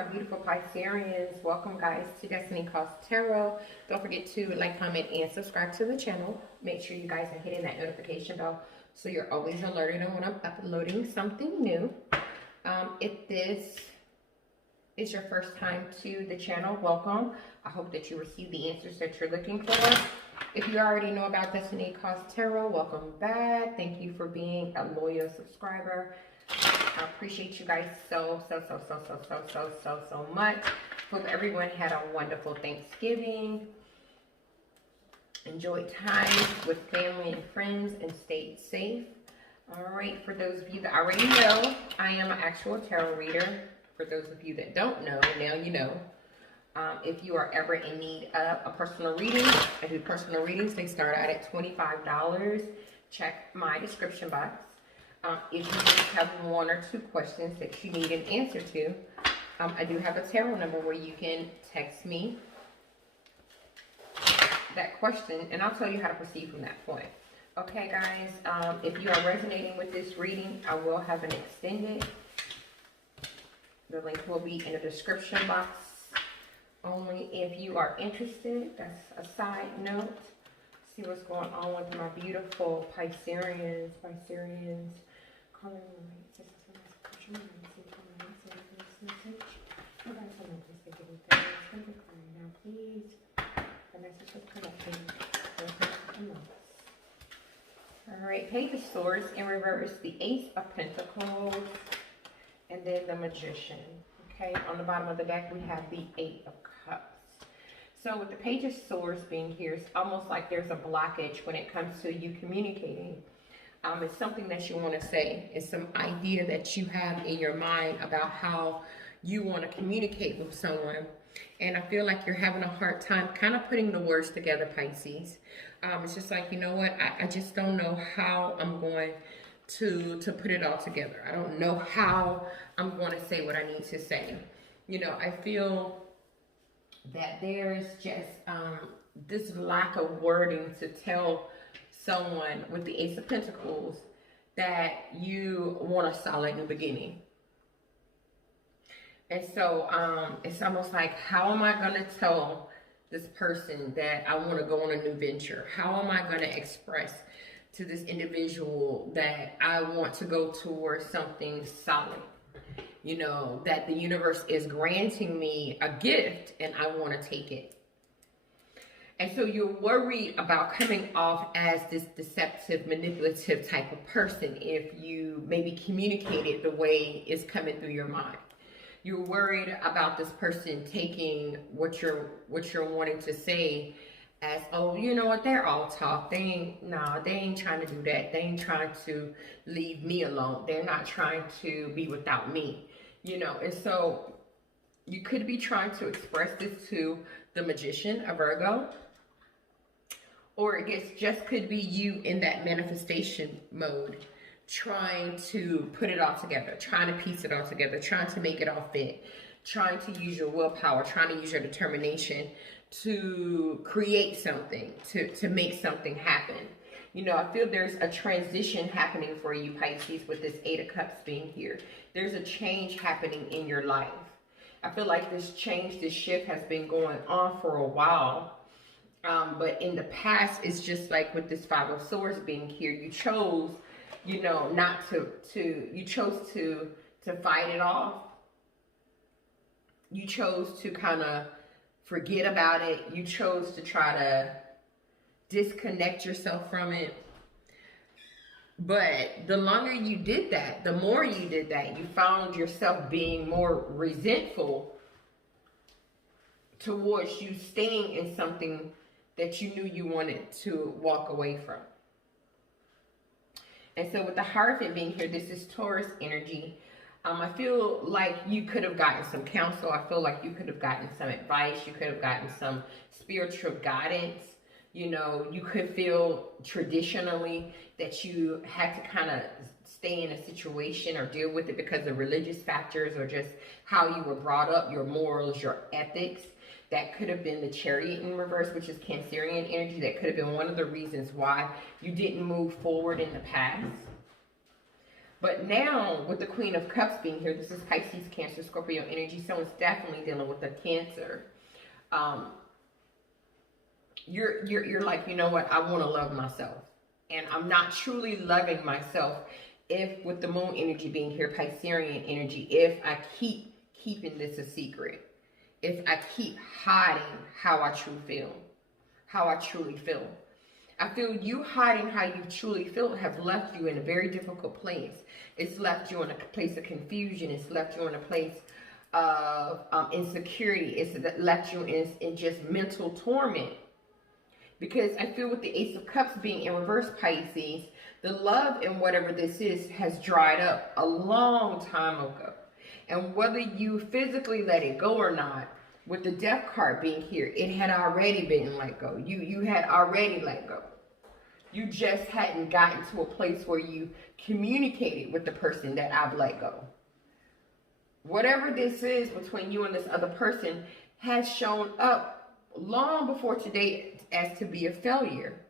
my beautiful Pisceans. Welcome, guys, to Destiny Calls Tarot. Don't forget to like, comment, and subscribe to the channel. Make sure you guys are hitting that notification bell so you're always alerted on when I'm uploading something new. If this is your first time to the channel, welcome. I hope that you receive the answers that you're looking for. If you already know about Destiny Calls Tarot, welcome back. Thank you for being a loyal subscriber. I appreciate you guys so much. Hope everyone had a wonderful Thanksgiving. Enjoyed time with family and friends and stayed safe. All right, for those of you that already know, I am an actual tarot reader. For those of you that don't know, now you know. If you are ever in need of a personal reading, I do personal readings. They start out at $25. Check my description box. If you just have one or two questions that you need an answer to, I do have a tarot number where you can text me that question, and I'll tell you how to proceed from that point. Okay, guys, if you are resonating with this reading, I will have an extended. The link will be in the description box. Only if you are interested. That's a side note. See what's going on with my beautiful Pisceans. Calling lights. This is what I put your mind. You guys have no place to give me things. Let me cry now, please. The message is connecting. Alright, Page of Swords in reverse, the Ace of Pentacles, and then the Magician. Okay, on the bottom of the deck we have the Eight of Cups. So with the Page of Swords being here, it's almost like there's a blockage when it comes to you communicating. It's something that you want to say. It's some idea that you have in your mind about how you want to communicate with someone. And I feel like you're having a hard time kind of putting the words together, Pisces. It's just like, you know what? I just don't know how I'm going to put it all together. I don't know how I'm going to say what I need to say. You know, I feel that there's just this lack of wording to tell someone with the Ace of Pentacles that you want a solid new beginning. And so it's almost like, how am I going to tell this person that I want to go on a new venture? How am I going to express to this individual that I want to go towards something solid? You know, that the universe is granting me a gift and I want to take it. And so you're worried about coming off as this deceptive, manipulative type of person if you maybe communicate it the way it's coming through your mind. You're worried about this person taking what you're wanting to say as, oh, you know what, they're all talk. They ain't trying to do that. They ain't trying to leave me alone. They're not trying to be without me. You know, and so you could be trying to express this to the Magician, a Virgo. Or it just could be you in that manifestation mode, trying to put it all together, trying to piece it all together, trying to make it all fit, trying to use your willpower, trying to use your determination to create something, to make something happen. You know, I feel there's a transition happening for you, Pisces, with this Eight of Cups being here. There's a change happening in your life. I feel like this change, this shift has been going on for a while. But in the past, it's just like with this Five of Swords being here, you chose, you know, not you chose to fight it off. You chose to kind of forget about it. You chose to try to disconnect yourself from it. But the longer you did that, the more you did that, you found yourself being more resentful towards you staying in something that you knew you wanted to walk away from. And so with the Hierophant being here, this is Taurus energy. I feel like you could have gotten some counsel. I feel like you could have gotten some advice. You could have gotten some spiritual guidance. You know, you could feel traditionally that you had to kind of stay in a situation or deal with it because of religious factors or just how you were brought up, your morals, your ethics. That could have been the Chariot in reverse, which is Cancerian energy. That could have been one of the reasons why you didn't move forward in the past. But now, with the Queen of Cups being here, this is Pisces, Cancer, Scorpio energy. Someone's definitely dealing with a Cancer. You're like, you know what? I want to love myself. And I'm not truly loving myself if, with the Moon energy being here, Piscean energy, if I keep keeping this a secret. If I keep hiding how I truly feel. How I truly feel. I feel you hiding how you truly feel have left you in a very difficult place. It's left you in a place of confusion. It's left you in a place of insecurity. It's left you in just mental torment. Because I feel with the Ace of Cups being in reverse, Pisces, the love in whatever this is has dried up a long time ago. And whether you physically let it go or not, with the Death card being here, it had already been let go. You had already let go. You just hadn't gotten to a place where you communicated with the person that I've let go. Whatever this is between you and this other person has shown up long before today as to be a failure.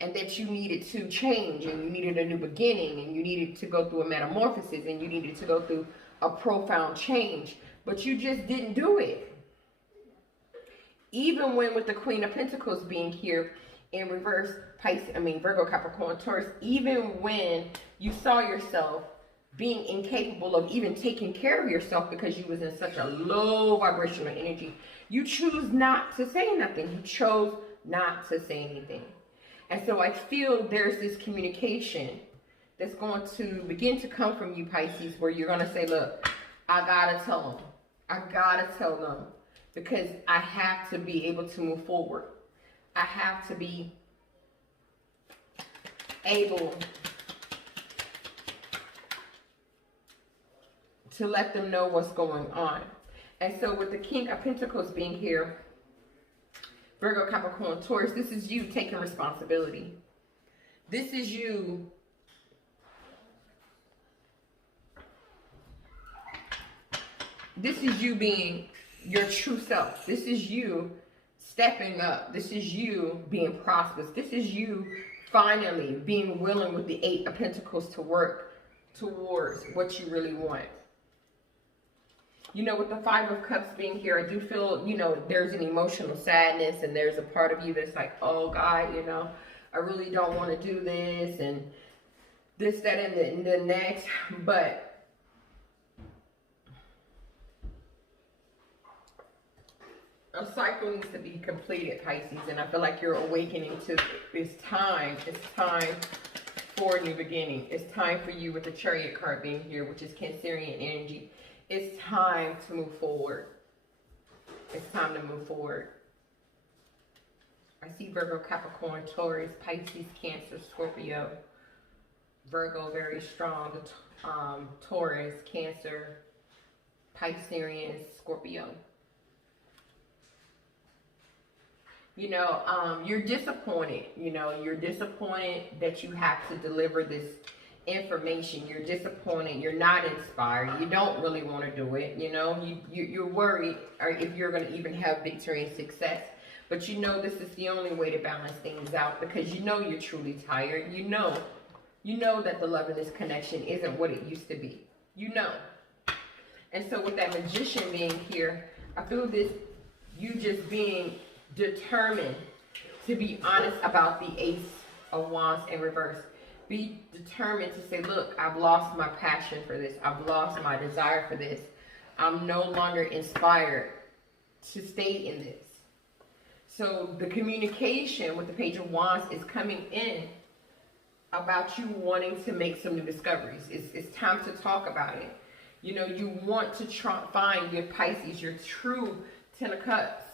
And that you needed to change, and you needed a new beginning, and you needed to go through a metamorphosis, and you needed to go through a profound change. But you just didn't do it. Even when with the Queen of Pentacles being here in reverse, Virgo, Capricorn, Taurus, even when you saw yourself being incapable of even taking care of yourself because you was in such a low vibrational energy, you choose not to say nothing. You chose not to say anything. And so I feel there's this communication that's going to begin to come from you, Pisces, where you're going to say, look, I got to tell them. I got to tell them because I have to be able to move forward. I have to be able to let them know what's going on. And so with the King of Pentacles being here, Virgo, Capricorn, Taurus, this is you taking responsibility. This is you being your true self. This is you stepping up. This is you being prosperous. This is you finally being willing with the Eight of Pentacles to work towards what you really want. You know, with the Five of Cups being here, I do feel, you know, there's an emotional sadness, and there's a part of you that's like, oh God, you know, I really don't want to do this, and this, that, and the next. But a cycle needs to be completed, Pisces, and I feel like you're awakening to it's time. It's time for a new beginning. It's time for you with the Chariot card being here, which is Cancerian energy. It's time to move forward. It's time to move forward. I see Virgo, Capricorn, Taurus, Pisces, Cancer, Scorpio. Virgo, very strong. Taurus, Cancer, Piscean, Scorpio. You know, you're disappointed. You know, you're disappointed that you have to deliver this information. You're disappointed. You're not inspired. You don't really want to do it. You know, you're worried or if you're going to even have victory and success. But you know this is the only way to balance things out, because you know you're truly tired. You know that the love in this connection isn't what it used to be. You know. And so with that Magician being here, I feel this, you just being determined to be honest about the Ace of Wands in reverse. Be determined to say, look, I've lost my passion for this. I've lost my desire for this. I'm no longer inspired to stay in this. So the communication with the Page of Wands is coming in about you wanting to make some new discoveries. It's time to talk about it. You know, you want to find your Pisces, your true Ten of Cups.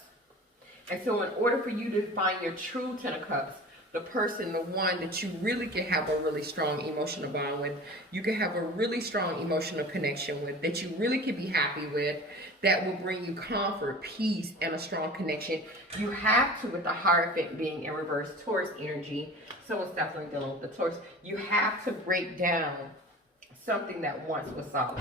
And so in order for you to find your true Ten of Cups, the person, the one that you really can have a really strong emotional bond with, you can have a really strong emotional connection with, that you really can be happy with, that will bring you comfort, peace, and a strong connection. You have to, with the Hierophant being in reverse, Taurus energy, someone's definitely dealing with the Taurus, you have to break down something that once was solid.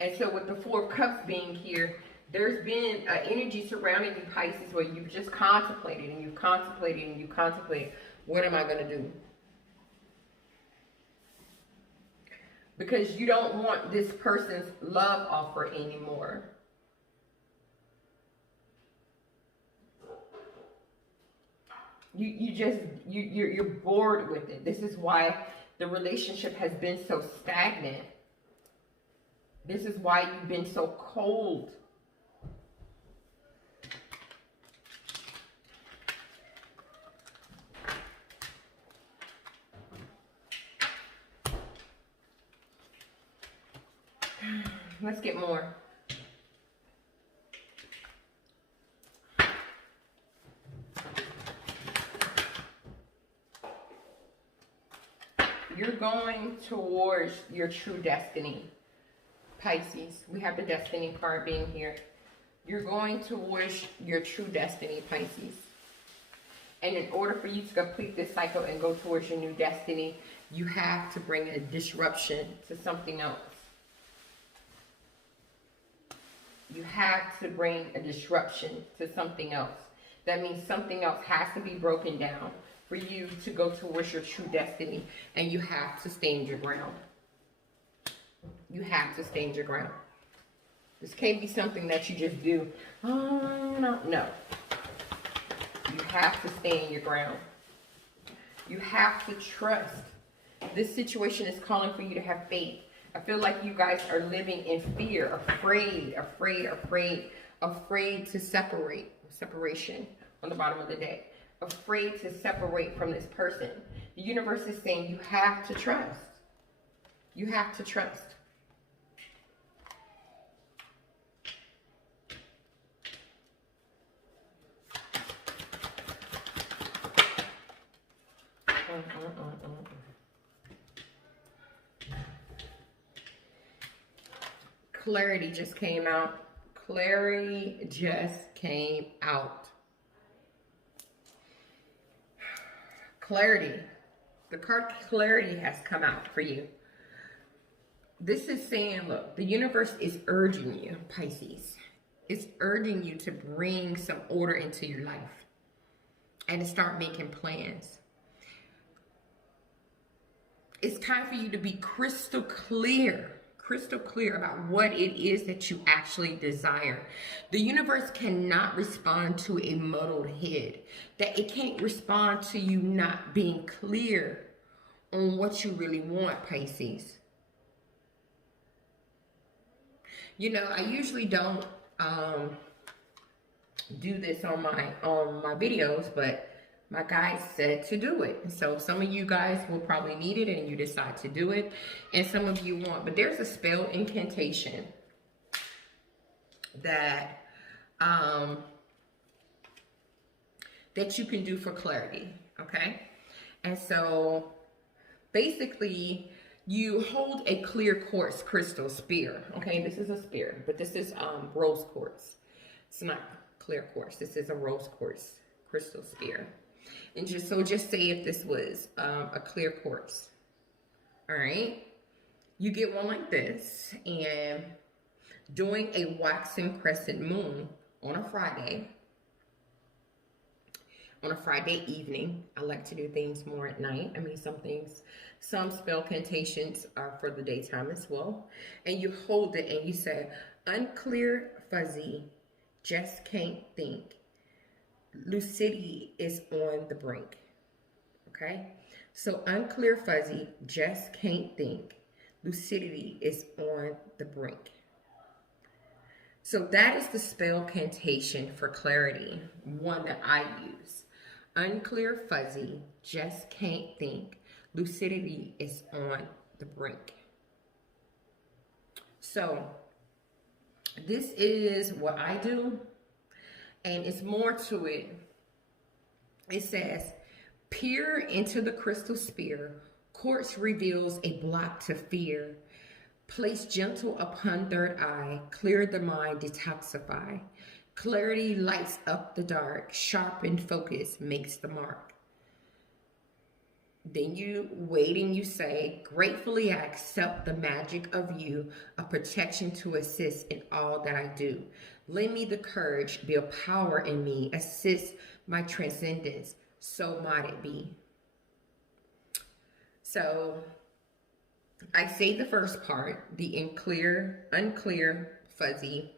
And so with the Four of Cups being here, there's been energy surrounding you, Pisces, where you've just contemplated and you've contemplated and you've contemplated, what am I going to do? because you don't want this person's love offer anymore. You're bored with it. This is why the relationship has been so stagnant. This is why you've been so cold. Let's get more. You're going towards your true destiny, Pisces. We have the destiny card being here. You're going towards your true destiny, Pisces. And in order for you to complete this cycle and go towards your new destiny, you have to bring a disruption to something else. You have to bring a disruption to something else. That means something else has to be broken down for you to go towards your true destiny. And you have to stand your ground. You have to stand your ground. This can't be something that you just do. Oh, no. You have to stand your ground. You have to trust. This situation is calling for you to have faith. I feel like you guys are living in fear, afraid to separate. Separation on the bottom of the deck. Afraid to separate from this person. The universe is saying you have to trust. You have to trust. Clarity just came out. Clarity just came out. Clarity. The card clarity has come out for you. This is saying, look, the universe is urging you, Pisces. It's urging you to bring some order into your life and to start making plans. It's time for you to be crystal clear about what it is that you actually desire. The universe cannot respond to a muddled head. That it can't respond to you not being clear on what you really want, Pisces. You know, I usually don't do this on my videos, but my guys said to do it. So some of you guys will probably need it and you decide to do it. And some of you won't. But there's a spell incantation that that you can do for clarity. Okay? And so basically you hold a clear quartz crystal spear. Okay, this is a spear, but this is rose quartz. It's not clear quartz. This is a rose quartz crystal spear. And just say if this was a clear quartz. All right. You get one like this, and doing a waxing crescent moon on a Friday evening. I like to do things more at night. I mean, some spell cantations are for the daytime as well. And you hold it and you say, unclear, fuzzy, just can't think. Lucidity is on the brink. Okay? So unclear, fuzzy, just can't think. Lucidity is on the brink. So that is the spell cantation for clarity, one that I use. Unclear, fuzzy, just can't think. Lucidity is on the brink. So this is what I do. And it's more to it. It says, peer into the crystal spear. Quartz reveals a block to fear. Place gentle upon third eye. Clear the mind, detoxify. Clarity lights up the dark. Sharpened focus makes the mark. Then you wait and you say, gratefully I accept the magic of you, a protection to assist in all that I do. Lend me the courage, build power in me, assist my transcendence, so might it be. So I say the first part, the unclear, fuzzy,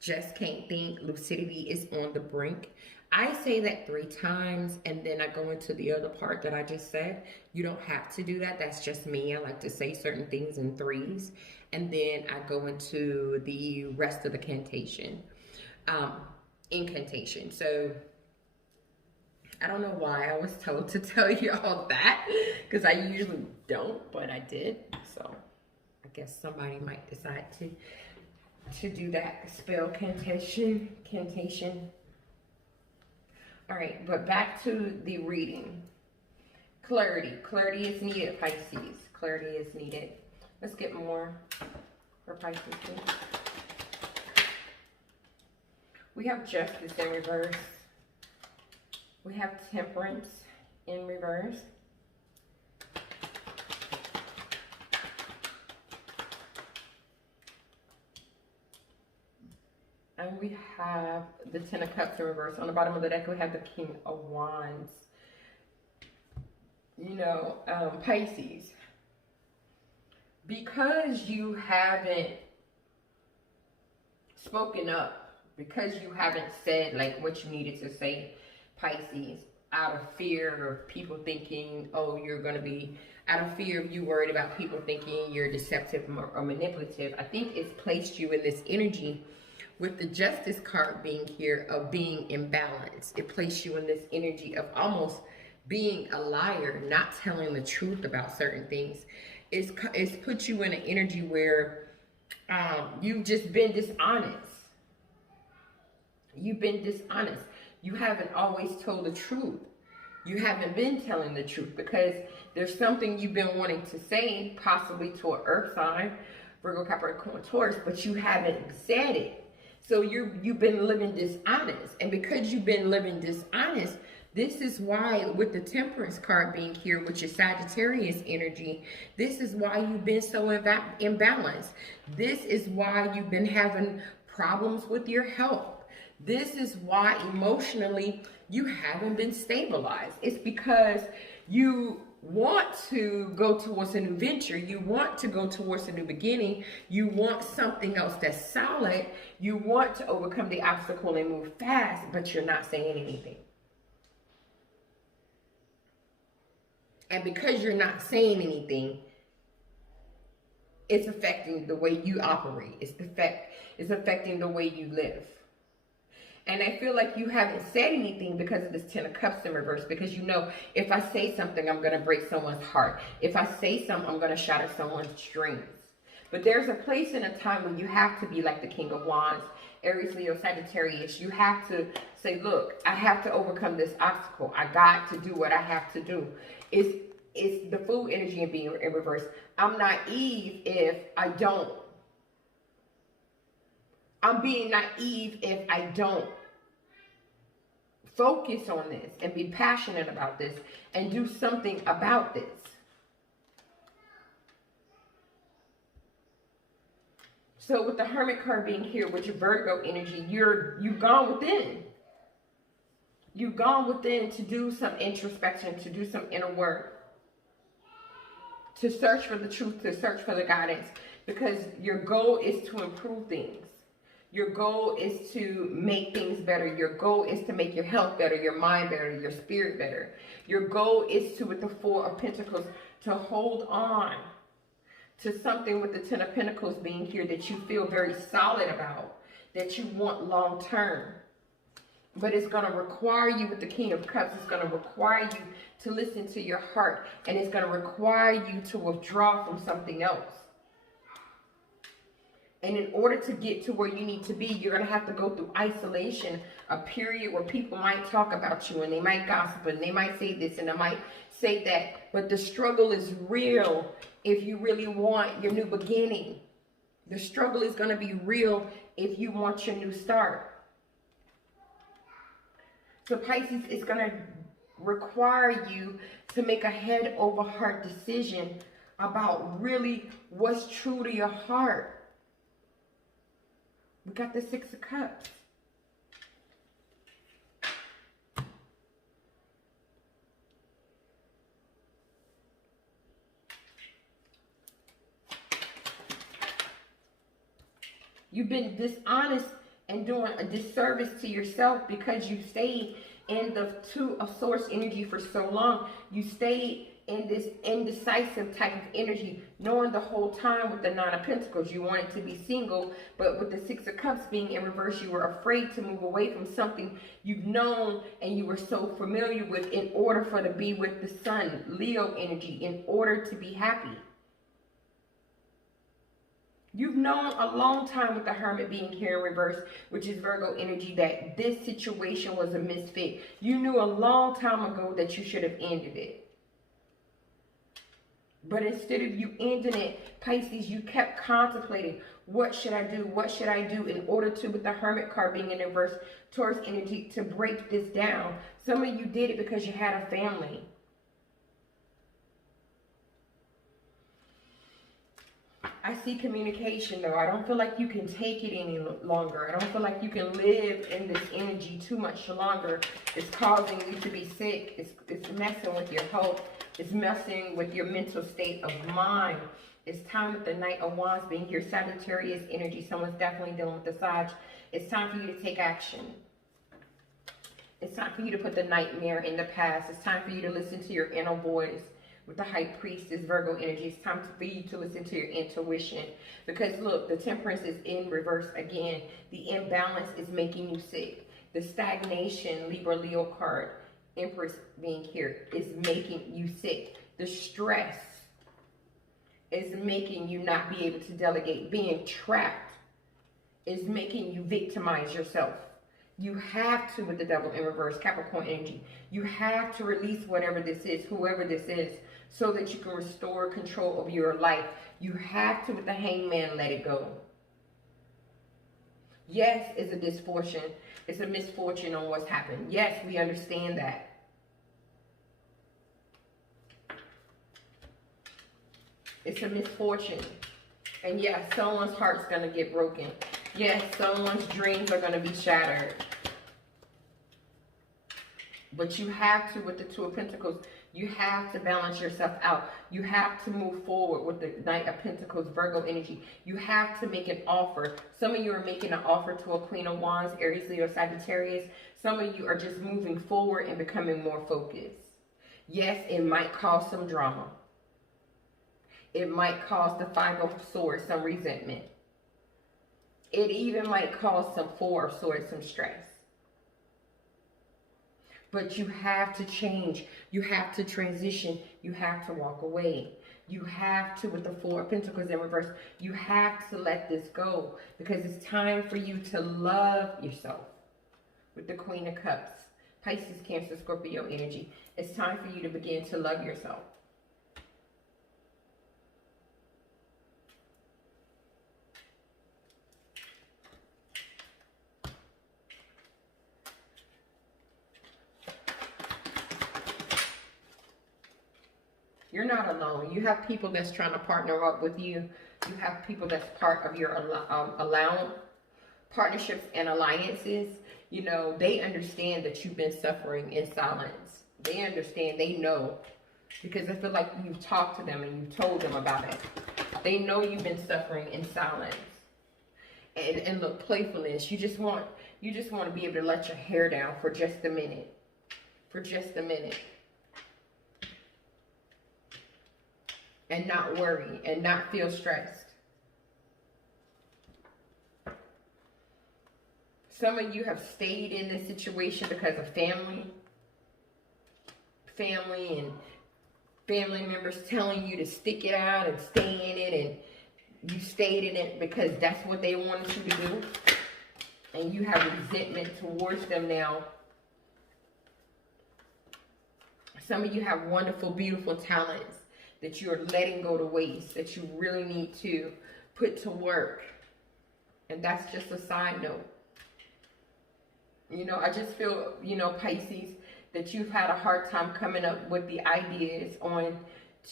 just can't think, lucidity is on the brink. I say that 3 times, and then I go into the other part that I just said. You don't have to do that. That's just me. I like to say certain things in threes, and then I go into the rest of the um, incantation. So I don't know why I was told to tell you all that, because I usually don't, but I did. So I guess somebody might decide to do that spell cantation. All right, but back to the reading. Clarity. Clarity is needed, Pisces. Clarity is needed. Let's get more for Pisces. We have justice in reverse. We have temperance in reverse. And we have the Ten of Cups in reverse. On the bottom of the deck, we have the King of Wands. You know, Pisces, because you haven't spoken up, because you haven't said like what you needed to say, Pisces, out of fear of people thinking, oh, you're going to be, out of fear of you worried about people thinking you're deceptive or manipulative, I think it's placed you in this energy with the Justice card being here of being imbalanced. It placed you in this energy of almost being a liar, not telling the truth about certain things. It's put you in an energy where you've just been dishonest. You've been dishonest. You haven't always told the truth. You haven't been telling the truth because there's something you've been wanting to say, possibly to an earth sign, Virgo, Capricorn, Taurus, but you haven't said it. So you've been living dishonest. And because you've been living dishonest, this is why with the Temperance card being here, which is Sagittarius energy, this is why you've been so imbalanced. This is why you've been having problems with your health. This is why emotionally you haven't been stabilized. It's because you want to go towards a new venture. You want to go towards a new beginning. You want something else that's solid. You want to overcome the obstacle and move fast, but you're not saying anything. And because you're not saying anything, it's affecting the way you operate. It's affecting the way you live. And I feel like you haven't said anything because of this Ten of Cups in reverse. Because you know, if I say something, I'm going to break someone's heart. If I say something, I'm going to shatter someone's dreams. But there's a place and a time when you have to be like the King of Wands, Aries, Leo, Sagittarius. You have to say, look, I have to overcome this obstacle. I got to do what I have to do. It's the Fool energy and being in reverse. I'm naive if I don't. I'm being naive if I don't focus on this and be passionate about this and do something about this. So with the Hermit card being here with your Virgo energy, you've gone within. You've gone within to do some introspection, to do some inner work, to search for the truth, to search for the guidance, because your goal is to improve things. Your goal is to make things better. Your goal is to make your health better, your mind better, your spirit better. Your goal is to, with the Four of Pentacles, to hold on to something with the Ten of Pentacles being here that you feel very solid about, that you want long term. But it's going to require you with the King of Cups, it's going to require you to listen to your heart, and it's going to require you to withdraw from something else. And in order to get to where you need to be, you're going to have to go through isolation, a period where people might talk about you and they might gossip and they might say this and they might say that. But the struggle is real if you really want your new beginning. The struggle is going to be real if you want your new start. So Pisces, is going to require you to make a head over heart decision about really what's true to your heart. We got the Six of Cups. You've been dishonest and doing a disservice to yourself because you stayed in the Two of Swords energy for so long. You stayed in this indecisive type of energy, knowing the whole time with the Nine of Pentacles you wanted to be single, but with the Six of Cups being in reverse, you were afraid to move away from something you've known and you were so familiar with in order for to be with the Sun, Leo energy, in order to be happy. You've known a long time with the Hermit being here in reverse, which is Virgo energy, that this situation was a misfit. You knew a long time ago that you should have ended it. But instead of you ending it, Pisces, you kept contemplating, what should I do? What should I do in order to, with the Hermit card being in reverse, Taurus energy, to break this down? Some of you did it because you had a family. I see communication though. I don't feel like you can take it any longer. I don't feel like you can live in this energy too much longer. It's causing you to be sick. It's messing with your health. It's messing with your mental state of mind. It's time with the Knight of Wands being here, Sagittarius energy. Someone's definitely dealing with the Sag. It's time for you to take action. It's time for you to put the nightmare in the past. It's time for you to listen to your inner voice. With the High Priestess, Virgo energy, it's time for you to listen to your intuition. Because look, the Temperance is in reverse again. The imbalance is making you sick. The stagnation, Libra, Leo card, Empress being here, is making you sick. The stress is making you not be able to delegate. Being trapped is making you victimize yourself. You have to, with the Devil in reverse, Capricorn energy, you have to release whatever this is, whoever this is, so that you can restore control of your life. You have to, with the Hangman, let it go. Yes, it's a misfortune. It's a misfortune on what's happened. Yes, we understand that. It's a misfortune. And yes, someone's heart's going to get broken. Yes, someone's dreams are going to be shattered. But you have to, with the Two of Pentacles, you have to balance yourself out. You have to move forward with the Knight of Pentacles, Virgo energy. You have to make an offer. Some of you are making an offer to a Queen of Wands, Aries, Leo, Sagittarius. Some of you are just moving forward and becoming more focused. Yes, it might cause some drama. It might cause the Five of Swords, some resentment. It even might cause some Four of Swords, some stress. But you have to change. You have to transition. You have to walk away. You have to, with the Four of Pentacles in reverse, you have to let this go. Because it's time for you to love yourself. With the Queen of Cups, Pisces, Cancer, Scorpio energy. It's time for you to begin to love yourself. You're not alone. You have people that's trying to partner up with you. You have people that's part of your partnerships and alliances. You know, they understand that you've been suffering in silence. They understand. They know. Because I feel like you've talked to them and you've told them about it. They know you've been suffering in silence. And look, playfulness. You just want to be able to let your hair down for just a minute. For just a minute. And not worry and not feel stressed. Some of you have stayed in this situation because of family and family members telling you to stick it out and stay in it, and you stayed in it because that's what they wanted you to do, and you have resentment towards them now. Some of you have wonderful, beautiful talents that you're letting go to waste, that you really need to put to work. And that's just a side note. You know, I just feel, you know, Pisces, that you've had a hard time coming up with the ideas on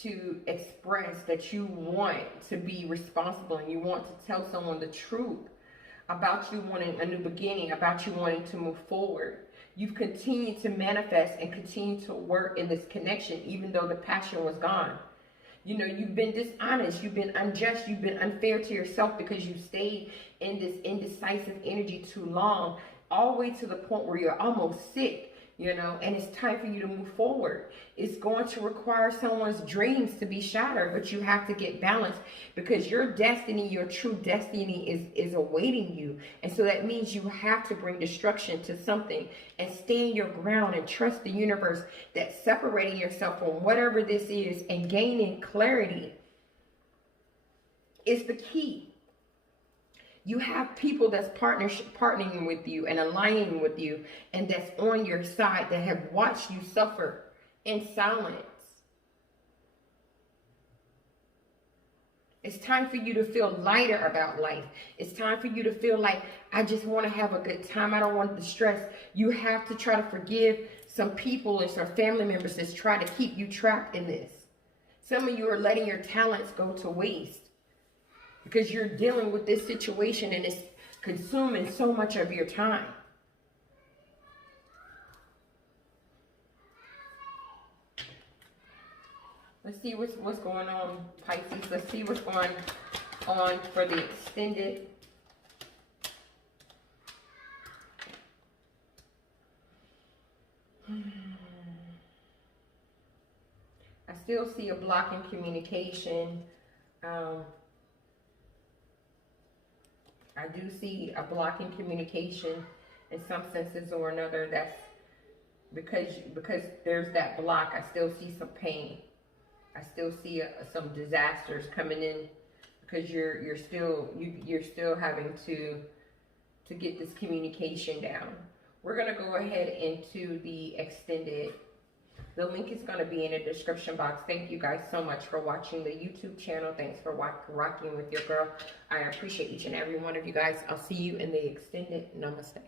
to express that you want to be responsible and you want to tell someone the truth about you wanting a new beginning, about you wanting to move forward. You've continued to manifest and continue to work in this connection even though the passion was gone. You know, you've been dishonest, you've been unjust, you've been unfair to yourself because you stayed in this indecisive energy too long, all the way to the point where you're almost sick. You know, and it's time for you to move forward. It's going to require someone's dreams to be shattered, but you have to get balanced, because your destiny, your true destiny is awaiting you. And so that means you have to bring destruction to something and stand your ground and trust the universe that separating yourself from whatever this is and gaining clarity is the key. You have people that's partnering with you and aligning with you, and that's on your side, that have watched you suffer in silence. It's time for you to feel lighter about life. It's time for you to feel like, I just want to have a good time. I don't want the stress. You have to try to forgive some people and some family members that's try to keep you trapped in this. Some of you are letting your talents go to waste, because you're dealing with this situation and it's consuming so much of your time. Let's see what's going on, Pisces. Let's see what's going on for the extended. I still see a block in communication. I do see a block in communication in some senses or another. That's because there's that block. I still see some pain. I still see some disasters coming in, because you're still having to get this communication down. We're gonna go ahead into the extended. The link is going to be in the description box. Thank you guys so much for watching the YouTube channel. Thanks for rocking with your girl. I appreciate each and every one of you guys. I'll see you in the extended. Namaste.